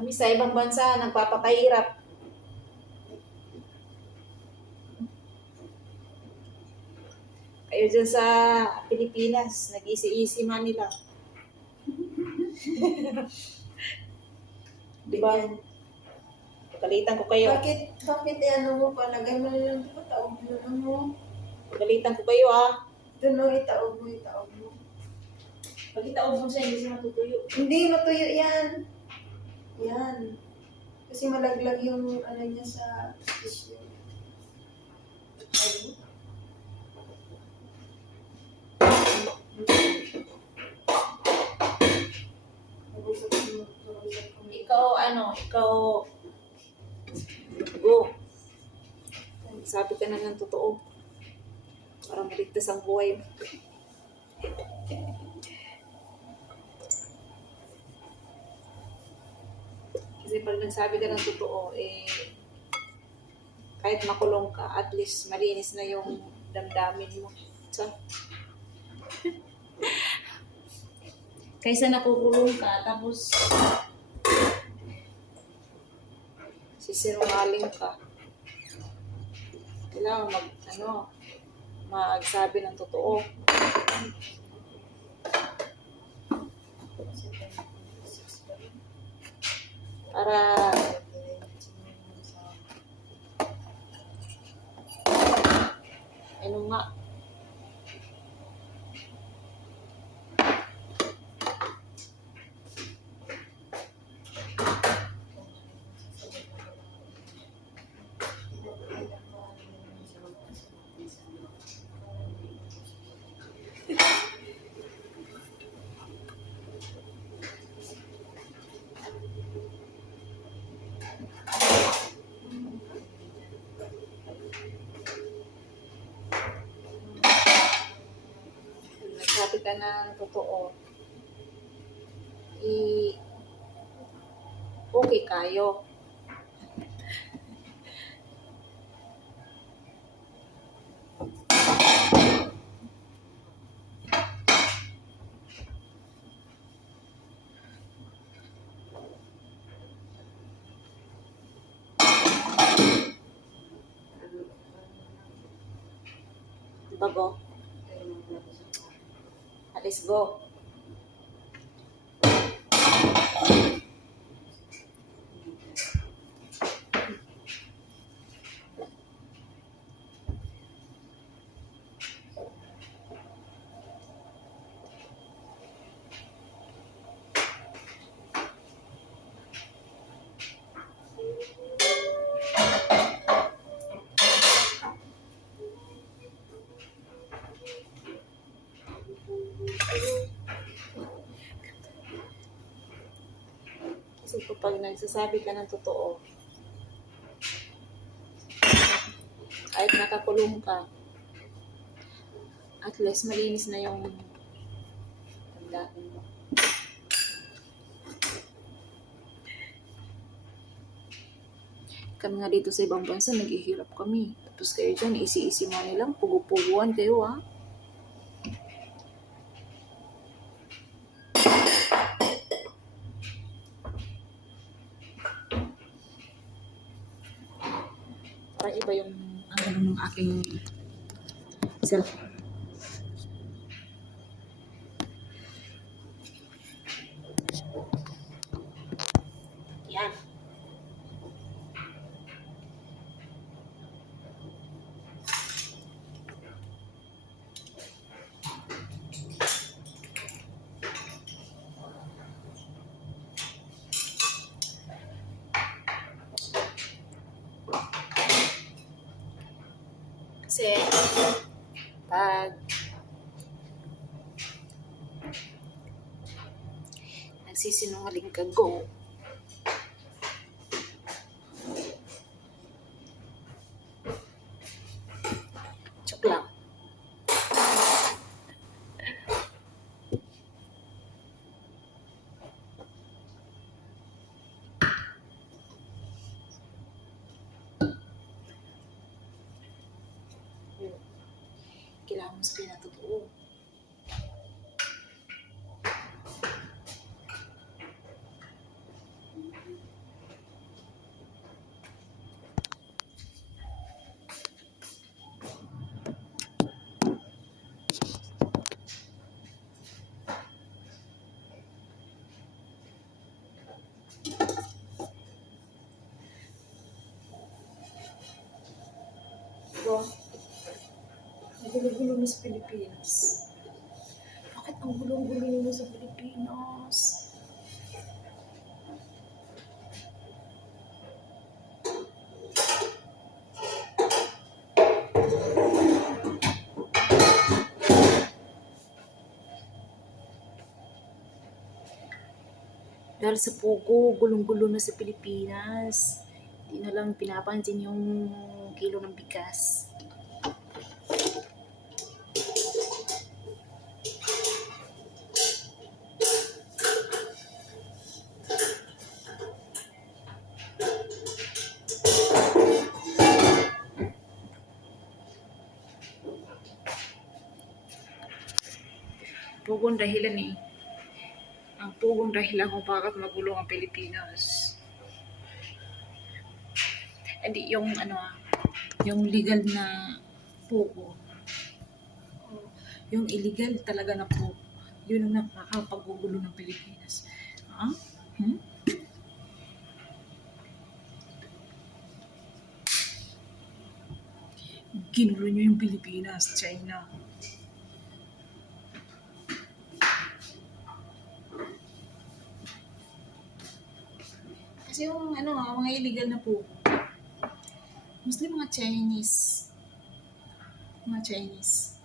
Kami sa ibang bansa, nagpapakahirap. Kayo dyan sa Pilipinas, nag-easy-easy man nila. Diba? Pagalitan ko kayo. Bakit ano mo palagay mo lang ito? Taog mo ano? Pagalitan ko kayo Doon mo, itaog mo. Pag itaog mo siya, hindi siya matutuyo. Hindi, matuyo yan. Yan. Kasi malaglag yung ano niya sa tissue. Ikaw, go. Sabi ka na ng totoo. Para maligtas ang buhay mo. Kasi pag nagsabi ka ng totoo, kahit makulong ka, at least malinis na yung damdamin mo. So, kaysa nakukulong ka, tapos sisinungaling ka. Kailangan magsabi ng totoo. Para ano nga, nagsabi ka ng totoo, okay kayo. Diba, go? Let's go. Kasi kapag nagsasabi ka ng totoo, kahit nakakulong ka, at least malinis na yung damdamin mo. Kami nga dito sa ibang bansa, naghihirap kami. Tapos kayo dyan, easy-easy money lang, pugo-puguan kayo Parang iba yung ng aking cellphone. Yan. Kasi pag nagsisinungaling ka, go. Joke lang. Kailangan mo sabihin na totoo. gulong-gulo sa Pilipinas. Bakit ang gulong-gulo nyo sa Pilipinas? Dahil sa Pogo, gulong-gulo na sa Pilipinas. Hindi na lang pinapansin yung kilo ng bigas. Pogo ang dahilan eh. Ang Pogo ang dahilan kung bakit magulo ang Pilipinas. Hindi yung yung legal na Pogo. Yung illegal talaga na Pogo. Yun ang nakakapagugulo ng Pilipinas. Ha? Ginulo nyo yung Pilipinas, China. Kasi yung mga illegal na po, mostly mga Chinese. Mga Chinese.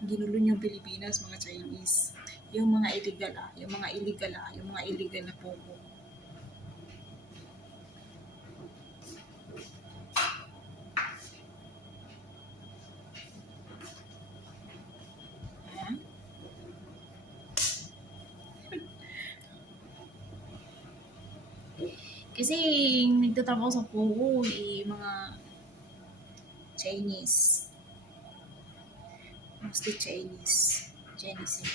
Ginulo yung Pilipinas, mga Chinese. Yung mga illegal yung mga illegal na po. Kasi nagtatrabaho sa Pogo, mga Chinese. Mostly Chinese. Chinese eh.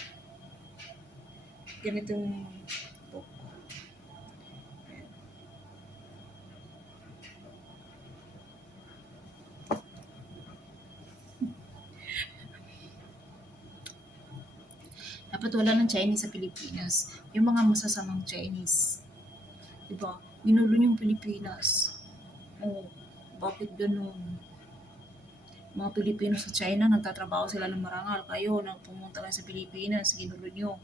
Ganitong Pogo. Dapat wala ng Chinese sa Pilipinas. Yung mga masasamang Chinese. Diba? Ginulo yung Pilipinas. Oh, bakit ganun? Mga Pilipino sa China, nagtatrabaho sila ng marangal. Kayo, nang pumunta lang sa Pilipinas, ginulo nyo.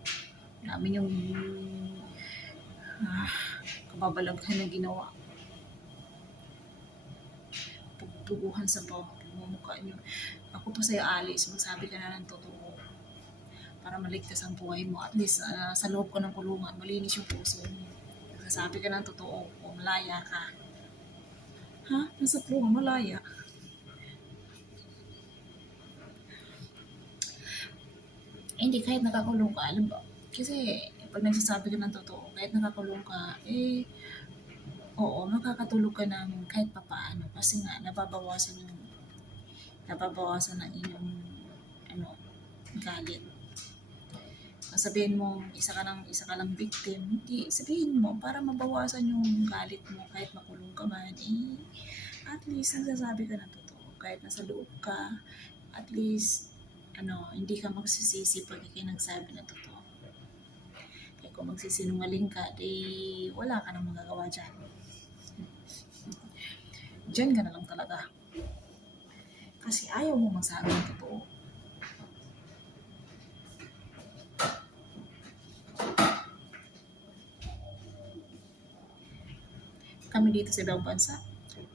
Namin yung kababalaghan na ginawa. Pagtuguhan sa pagmumukha nyo. Ako pa sa'yo, Alice, magsabi ka na ng totoo. Para maligtas ang buhay mo. At least, sa loob ko ng kulungan, malinis yung puso mo. Sabi ka ng totoo o malaya ka. Ha? Nasa kulungan, malaya. Hindi, kahit nakakulong ka, alam ba? Kasi, pag nagsasabi ka ng totoo, kahit nakakulong ka, oo, makakatulog ka ng kahit papaano. Kasi nga, nababawasan ng inyong, galit. Sabihin mo, isa ka lang victim, hindi, sabihin mo, para mabawasan yung galit mo, kahit makulong ka man, at least, nagsasabi ka ng totoo. Kahit nasa loob ka, at least, hindi ka magsisisi pag ikay nagsabi ng totoo. Kaya kung magsisinungaling ka, wala ka nang magagawa dyan. Dyan ka na lang talaga. Kasi ayaw mo magsabi ng totoo. Kami dito sa ibang bansa,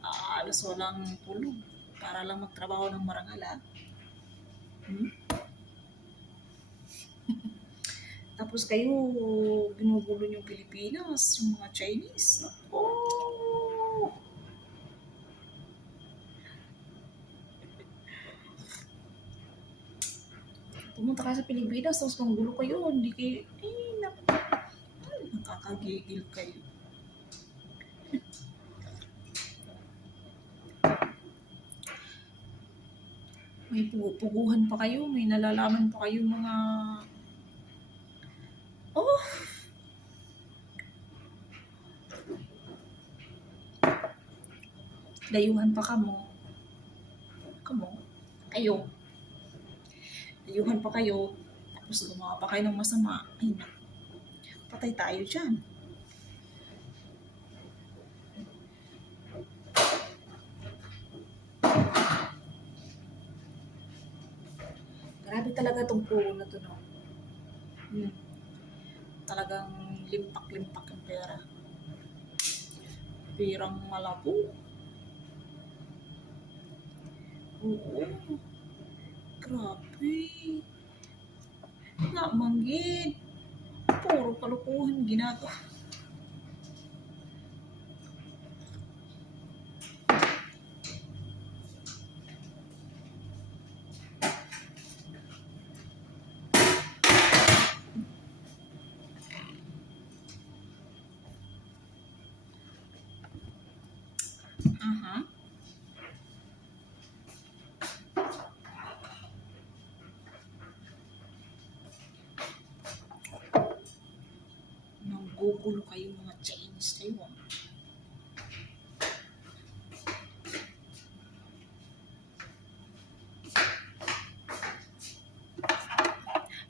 alas walang tulog para lang magtrabaho ng marangal. Tapos kayo, ginugulo yung Pilipinas, yung mga Chinese. Oh! Pumunta ka sa Pilipinas, tapos manggulo kayo, hindi kayo, nakakagigil kayo. May puguhan pa kayo, may nalalaman pa kayo mga... Dayuhan pa kayo. Dayuhan pa kayo, tapos gumawa pa kayo ng masama. Ay na, patay tayo dyan. Galing talaga tong puno na to, no? Talagang limpak-limpak yung pera. Pirang malabo. Oo. Grabe. Nga manggid. Puro kalukuhan ginagawa. Aha. Nanggugulo kayo mga Chinese kayo. Ah.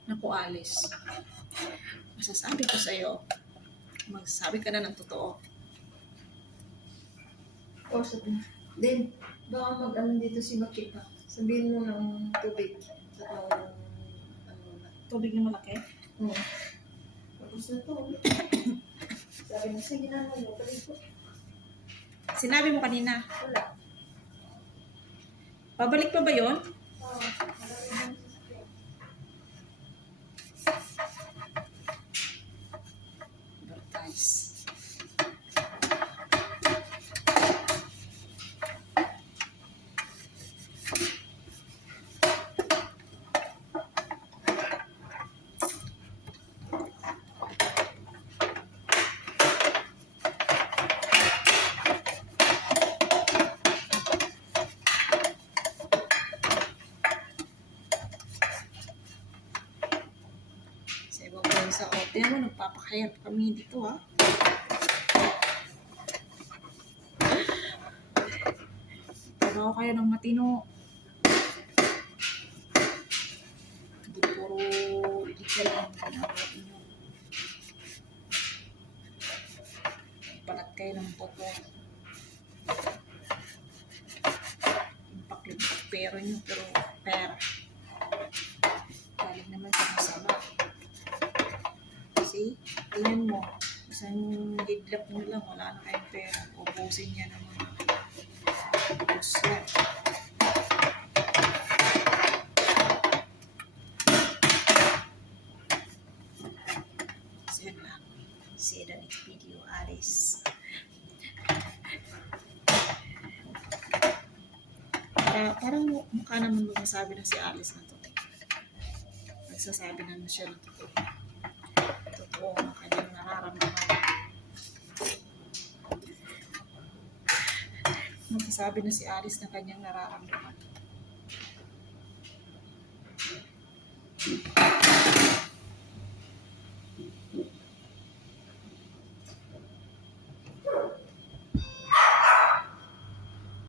Naku, Alice. Masasabi ko sa'yo, magsabi ka na ng totoo. O, sabi. Then, baka mag-ano dito si Makita. Sabihin mo ng tubig. Saka ng, ano na. Tubig na malaki? Oo. Tapos na to. Sabi na, sige na, ano, balik ko. Sinabi mo kanina. Wala. Pabalik pa ba yon? Oo, marami lang sasakyan. Advertise. Sa ibang bansa, o, tiyan mo, nagpapakayat kami dito, ha? Trabaho kayo ng matino. Hindi puro illegal ang ginagawa ninyo. Balat kayo ng boto. Limpak-limpak pero nyo, pero pera. Galing naman sa masama. See? Tingnan mo. Isang lidlap nyo lang, wala na kayong pera. Ubusin niya ng mga pusla. So yun lang. See you in the next video, Alice. Parang mukha naman magsasabi na si Alice na to. Nagsasabi na siya ng totoo. Totoo ang kanyang nararamdaman. Nagsasabi na si Alice ng kanyang nararamdaman.